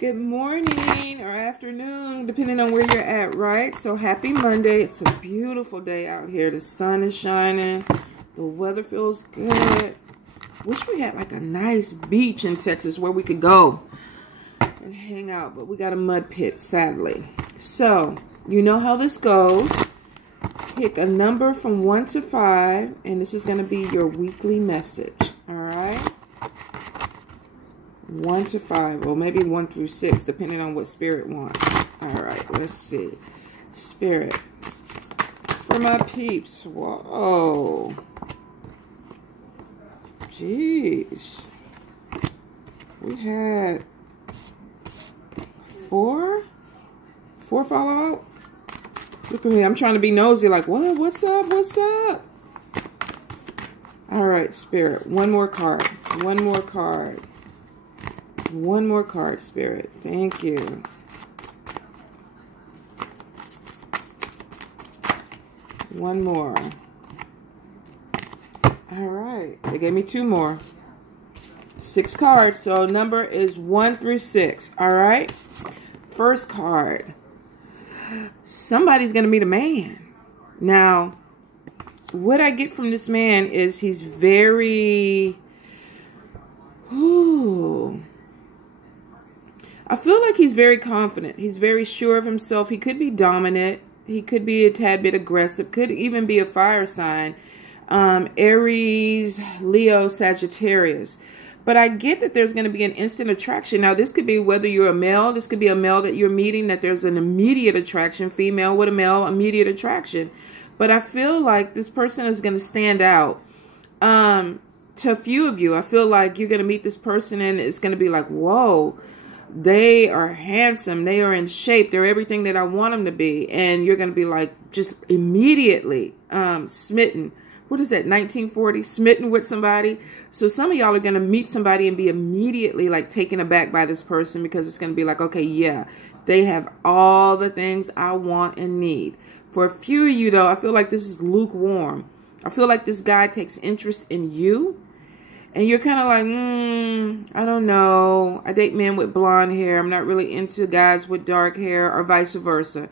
Good morning or afternoon, depending on where you're at, right? So happy Monday. It's a beautiful day out here. The sun is shining. The weather feels good. Wish we had like a nice beach in Texas where we could go and hang out, but we got a mud pit, sadly. So, you know how this goes. Pick a number from 1 to 5, and this is going to be your weekly message, all right? 1 to 5, or maybe 1 through 6, depending on what Spirit wants. All right, let's see. Spirit, for my peeps. Whoa. Jeez. We had 4 fall out. Look at me. I'm trying to be nosy, like, what? What's up? What's up? All right, Spirit. One more card. One more card. One more card, Spirit. Thank you. One more. All right. They gave me 2 more. 6 cards. So number is 1 through 6. All right. First card. Somebody's going to meet a man. Now, what I get from this man is he's very... I feel like he's very confident. He's very sure of himself. He could be dominant. He could be a tad bit aggressive. Could even be a fire sign. Aries, Leo, Sagittarius. But I get that there's going to be an instant attraction. Now, this could be whether you're a male. This could be a male that you're meeting, that there's an immediate attraction. Female with a male, immediate attraction. But I feel like this person is going to stand out. To a few of you, I feel like you're going to meet this person and it's going to be like, whoa, they are handsome. They are in shape. They're everything that I want them to be. And you're going to be like, just immediately smitten. What is that, 1940? Smitten with somebody. So some of y'all are going to meet somebody and be immediately like taken aback by this person, because it's going to be like, okay, yeah, they have all the things I want and need. For a few of you, though, I feel like this is lukewarm. I feel like this guy takes interest in you. And you're kind of like, I don't know. I date men with blonde hair. I'm not really into guys with dark hair, or vice versa.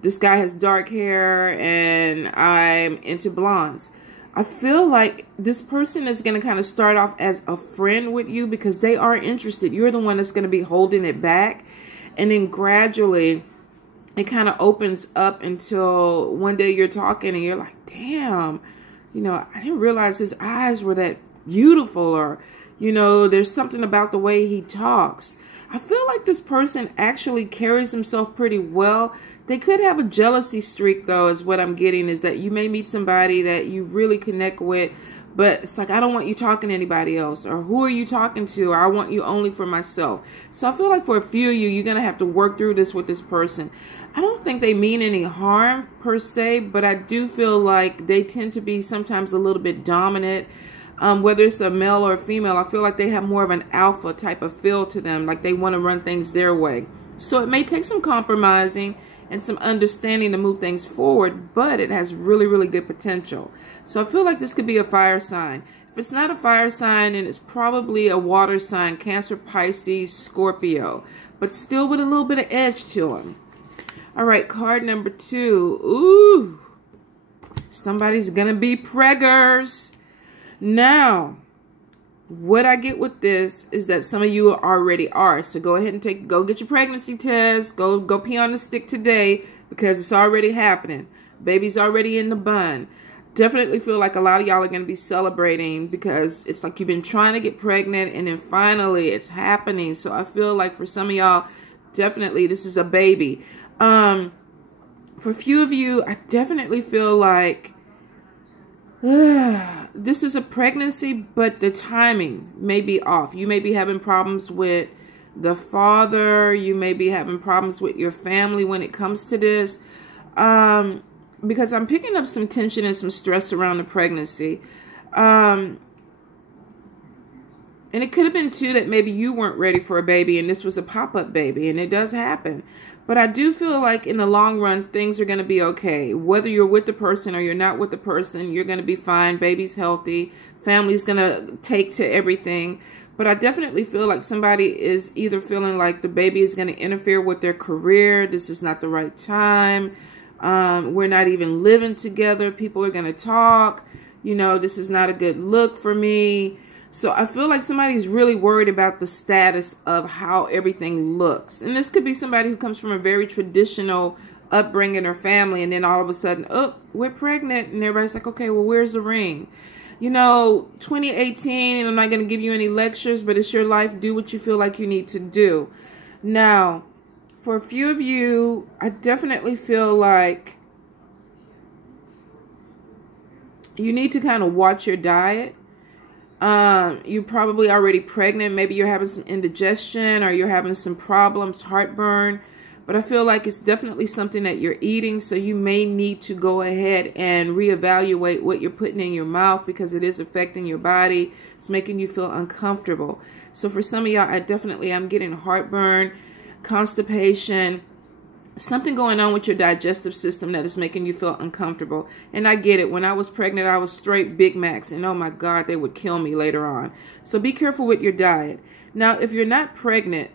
This guy has dark hair and I'm into blondes. I feel like this person is going to kind of start off as a friend with you because they are interested. You're the one that's going to be holding it back. And then gradually it kind of opens up until one day you're talking and you're like, damn, you know, I didn't realize his eyes were that beautiful, or, you know, there's something about the way he talks. I feel like this person actually carries himself pretty well. They could have a jealousy streak, though, is what I'm getting, is that you may meet somebody that you really connect with, but it's like, I don't want you talking to anybody else, or who are you talking to, or I want you only for myself. So I feel like for a few of you, you're going to have to work through this with this person. I don't think they mean any harm per se, but I do feel like they tend to be sometimes a little bit dominant. Whether it's a male or a female, I feel like they have more of an alpha type of feel to them, like they want to run things their way. So it may take some compromising and some understanding to move things forward, but it has really, really good potential. So I feel like this could be a fire sign. If it's not a fire sign, then it's probably a water sign, Cancer, Pisces, Scorpio, but still with a little bit of edge to them. All right, card number 2. Ooh, somebody's going to be preggers. Now, what I get with this is that some of you already are. So go ahead and go get your pregnancy test. Go pee on the stick today, because it's already happening. Baby's already in the bun. Definitely feel like a lot of y'all are going to be celebrating, because it's like you've been trying to get pregnant and then finally it's happening. So I feel like for some of y'all, definitely this is a baby. For a few of you, I definitely feel like this is a pregnancy, but the timing may be off. You may be having problems with the father. You may be having problems with your family when it comes to this. Because I'm picking up some tension and some stress around the pregnancy. And it could have been too that maybe you weren't ready for a baby and this was a pop-up baby, and it does happen. But I do feel like in the long run, things are going to be okay. Whether you're with the person or you're not with the person, you're going to be fine. Baby's healthy. Family's going to take to everything. But I definitely feel like somebody is either feeling like the baby is going to interfere with their career. This is not the right time. We're not even living together. People are going to talk. You know, this is not a good look for me. So I feel like somebody's really worried about the status of how everything looks. And this could be somebody who comes from a very traditional upbringing or family. And then all of a sudden, oh, we're pregnant. And everybody's like, okay, well, where's the ring? You know, 2018, and I'm not going to give you any lectures, but it's your life. Do what you feel like you need to do. Now, for a few of you, I definitely feel like you need to kind of watch your diet. You're probably already pregnant. Maybe you're having some indigestion or you're having some problems, heartburn. But I feel like it's definitely something that you're eating, so you may need to go ahead and reevaluate what you're putting in your mouth because it is affecting your body. It's making you feel uncomfortable. So for some of y'all, I'm getting heartburn, constipation, something going on with your digestive system that is making you feel uncomfortable. And I get it. When I was pregnant, I was straight Big Macs, and oh my God, they would kill me later on. So be careful with your diet. Now, if you're not pregnant,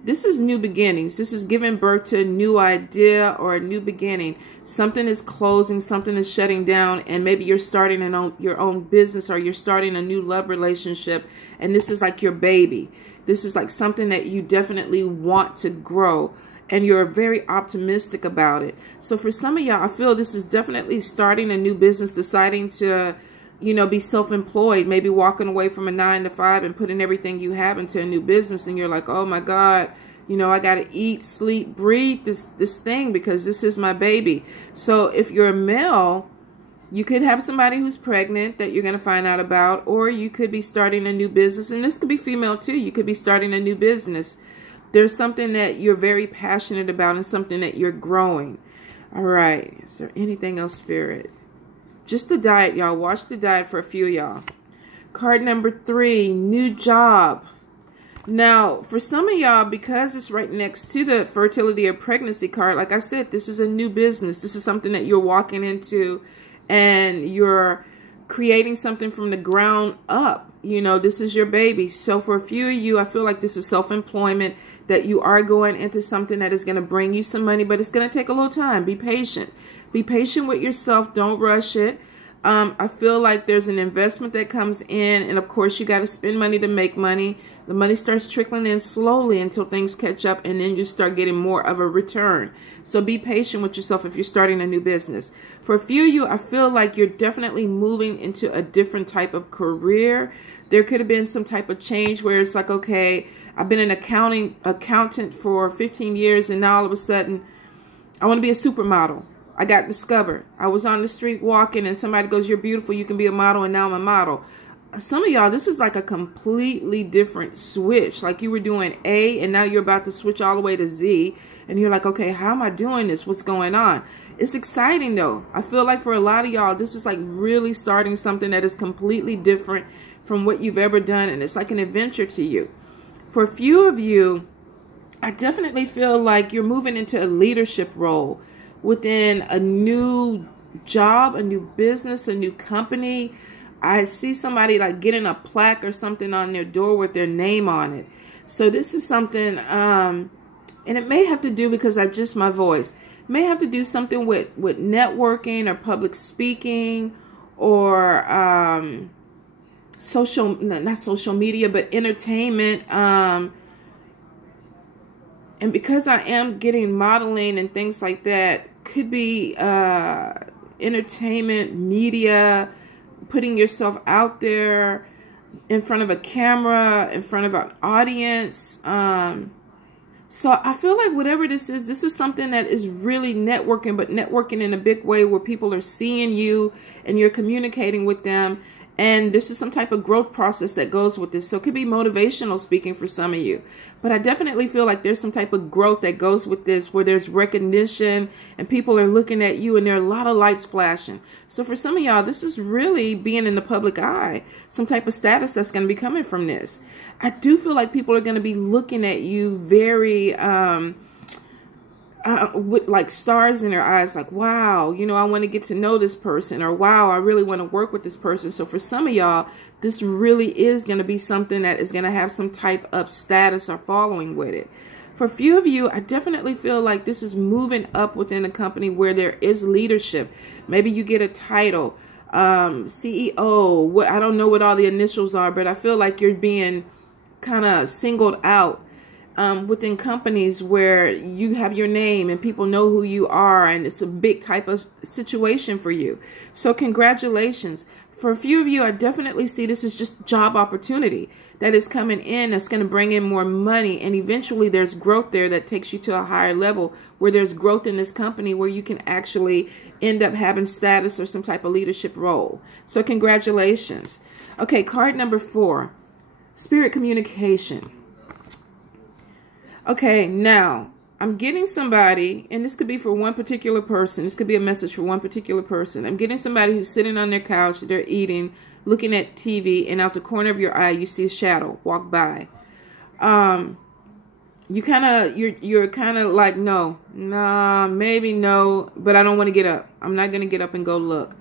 this is new beginnings. This is giving birth to a new idea or a new beginning. Something is closing, something is shutting down, and maybe you're starting your own business or you're starting a new love relationship, and this is like your baby. This is like something that you definitely want to grow, and you're very optimistic about it. So for some of y'all, I feel this is definitely starting a new business, deciding to, you know, be self-employed, maybe walking away from a 9-to-5 and putting everything you have into a new business. And you're like, oh my God, you know, I got to eat, sleep, breathe this thing because this is my baby. So if you're a male, you could have somebody who's pregnant that you're going to find out about, or you could be starting a new business. And this could be female too. You could be starting a new business. There's something that you're very passionate about and something that you're growing. All right. Is there anything else, Spirit? Just the diet, y'all. Watch the diet for a few, y'all. Card number 3, new job. Now, for some of y'all, because it's right next to the fertility or pregnancy card, like I said, this is a new business. This is something that you're walking into and you're creating something from the ground up. You know, this is your baby. So for a few of you, I feel like this is self-employment, that you are going into something that is going to bring you some money, but it's going to take a little time. Be patient. Be patient with yourself. Don't rush it. I feel like there's an investment that comes in, and of course you got to spend money to make money. The money starts trickling in slowly until things catch up, and then you start getting more of a return. So be patient with yourself if you're starting a new business. For a few of you, I feel like you're definitely moving into a different type of career. There could have been some type of change where it's like, okay, I've been an accountant for 15 years, and now all of a sudden I want to be a supermodel. I got discovered. I was on the street walking and somebody goes, you're beautiful, you can be a model, and now I'm a model. Some of y'all, this is like a completely different switch. Like you were doing A and now you're about to switch all the way to Z. And you're like, okay, how am I doing this? What's going on? It's exciting though. I feel like for a lot of y'all, this is like really starting something that is completely different from what you've ever done. And it's like an adventure to you. For a few of you, I definitely feel like you're moving into a leadership role within a new job, a new business, a new company. I see somebody like getting a plaque or something on their door with their name on it. So this is something, and it may have to do, because my voice, may have to do something with networking or public speaking or not social media, but entertainment. And because I am getting modeling and things like that, could be entertainment, media, putting yourself out there in front of a camera, in front of an audience. So I feel like whatever this is something that is really networking, but networking in a big way where people are seeing you and you're communicating with them. And this is some type of growth process that goes with this. So it could be motivational speaking for some of you. But I definitely feel like there's some type of growth that goes with this, where there's recognition and people are looking at you and there are a lot of lights flashing. So for some of y'all, this is really being in the public eye, some type of status that's going to be coming from this. I do feel like people are going to be looking at you very, with like stars in their eyes, like, wow, you know, I want to get to know this person, or wow, I really want to work with this person. So for some of y'all, this really is going to be something that is going to have some type of status or following with it. For a few of you, I definitely feel like this is moving up within a company where there is leadership. Maybe you get a title, CEO, I don't know what all the initials are, but I feel like you're being kind of singled out within companies where you have your name and people know who you are, and it's a big type of situation for you. So congratulations. For a few of you, I definitely see this as just job opportunity that is coming in, that's going to bring in more money, and eventually there's growth there that takes you to a higher level, where there's growth in this company where you can actually end up having status or some type of leadership role. So congratulations. Okay, card number 4, spirit communication. Okay, now I'm getting somebody, and this could be for one particular person. This could be a message for one particular person. I'm getting somebody who's sitting on their couch, they're eating, looking at TV, and out the corner of your eye, you see a shadow walk by. You're kind of like, maybe no, but I don't want to get up. I'm not going to get up and go look.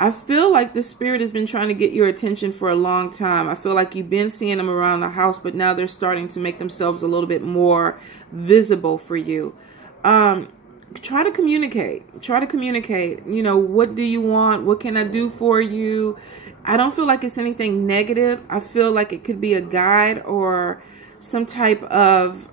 I feel like the spirit has been trying to get your attention for a long time. I feel like you've been seeing them around the house, but now they're starting to make themselves a little bit more visible for you. Try to communicate. Try to communicate. You know, what do you want? What can I do for you? I don't feel like it's anything negative. I feel like it could be a guide or some type of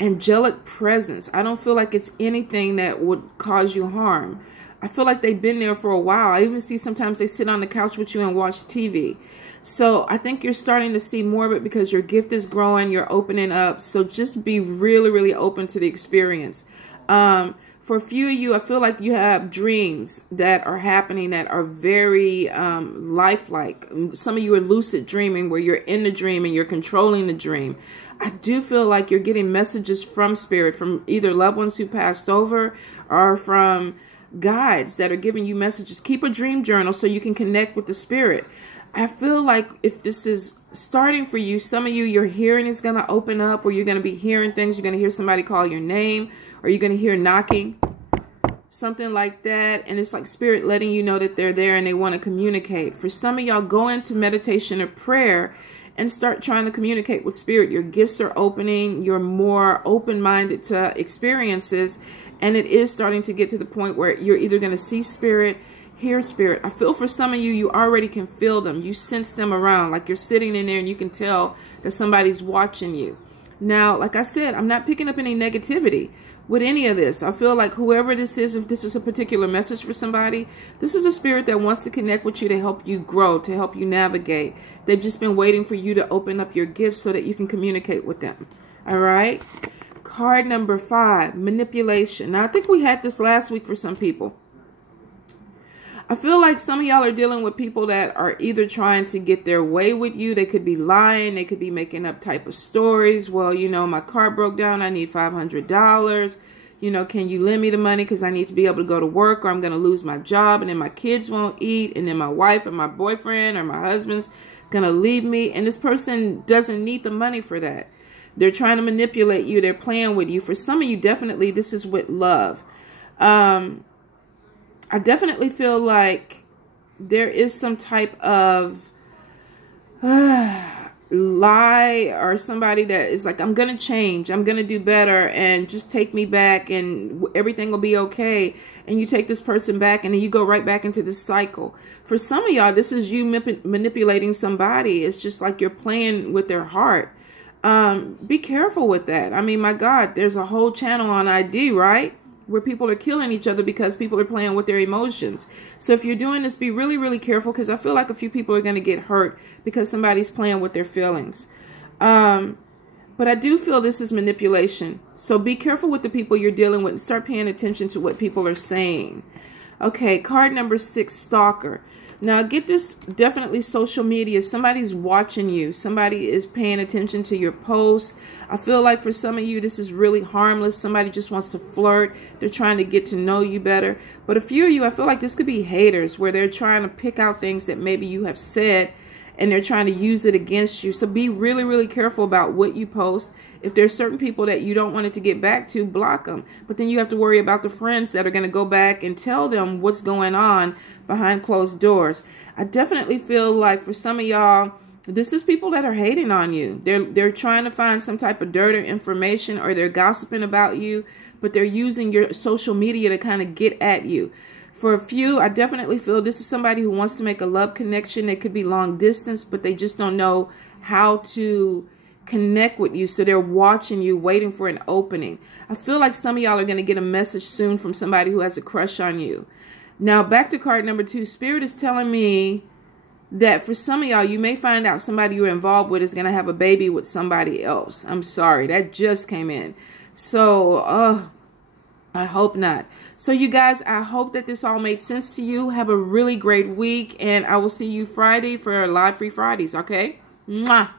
angelic presence. I don't feel like it's anything that would cause you harm. I feel like they've been there for a while. I even see sometimes they sit on the couch with you and watch TV. So I think you're starting to see more of it because your gift is growing. You're opening up. So just be really, really open to the experience. For a few of you, I feel like you have dreams that are happening that are very lifelike. Some of you are lucid dreaming, where you're in the dream and you're controlling the dream. I do feel like you're getting messages from spirit, from either loved ones who passed over or from guides that are giving you messages. Keep a dream journal so you can connect with the spirit. I feel like if this is starting for you, some of you, your hearing is going to open up, or you're going to be hearing things. You're going to hear somebody call your name, or you're going to hear knocking, something like that. And it's like spirit letting you know that they're there and they want to communicate. For some of y'all, go into meditation or prayer and start trying to communicate with spirit. Your gifts are opening. You're more open-minded to experiences. And it is starting to get to the point where you're either going to see spirit, hear spirit. I feel for some of you, you already can feel them. You sense them around, like you're sitting in there and you can tell that somebody's watching you. Now, like I said, I'm not picking up any negativity with any of this. I feel like whoever this is, if this is a particular message for somebody, this is a spirit that wants to connect with you to help you grow, to help you navigate. They've just been waiting for you to open up your gifts so that you can communicate with them. All right. Card number 5, manipulation. Now, I think we had this last week for some people. I feel like some of y'all are dealing with people that are either trying to get their way with you. They could be lying. They could be making up type of stories. Well, you know, my car broke down. I need $500. You know, can you lend me the money because I need to be able to go to work, or I'm going to lose my job, and then my kids won't eat, and then my wife or my boyfriend or my husband's going to leave me. And this person doesn't need the money for that. They're trying to manipulate you. They're playing with you. For some of you, definitely, this is with love. I definitely feel like there is some type of lie, or somebody that is like, I'm going to change. I'm going to do better, and just take me back and everything will be okay. And you take this person back, and then you go right back into this cycle. For some of y'all, this is you manipulating somebody. It's just like you're playing with their heart. Be careful with that. I mean, my God, there's a whole channel on ID, right? Where people are killing each other because people are playing with their emotions. So if you're doing this, be really, really careful, because I feel like a few people are going to get hurt because somebody's playing with their feelings. But I do feel this is manipulation. So be careful with the people you're dealing with and start paying attention to what people are saying. Okay, card number 6, stalker. Now, get this, definitely social media. Somebody's watching you. Somebody is paying attention to your posts. I feel like for some of you, this is really harmless. Somebody just wants to flirt. They're trying to get to know you better. But a few of you, I feel like this could be haters, where they're trying to pick out things that maybe you have said and they're trying to use it against you. So be really, really careful about what you post. If there's certain people that you don't want it to get back to, block them. But then you have to worry about the friends that are going to go back and tell them what's going on behind closed doors. I definitely feel like for some of y'all, this is people that are hating on you. They're trying to find some type of dirt or information, or they're gossiping about you, but they're using your social media to kind of get at you. For a few, I definitely feel this is somebody who wants to make a love connection. They could be long distance, but they just don't know how to connect with you. So they're watching you, waiting for an opening. I feel like some of y'all are going to get a message soon from somebody who has a crush on you. Now, back to card number 2. Spirit is telling me that for some of y'all, you may find out somebody you're involved with is going to have a baby with somebody else. I'm sorry, that just came in. So, I hope not. So you guys, I hope that this all made sense to you. Have a really great week, and I will see you Friday for Live Free Fridays, okay? Mwah!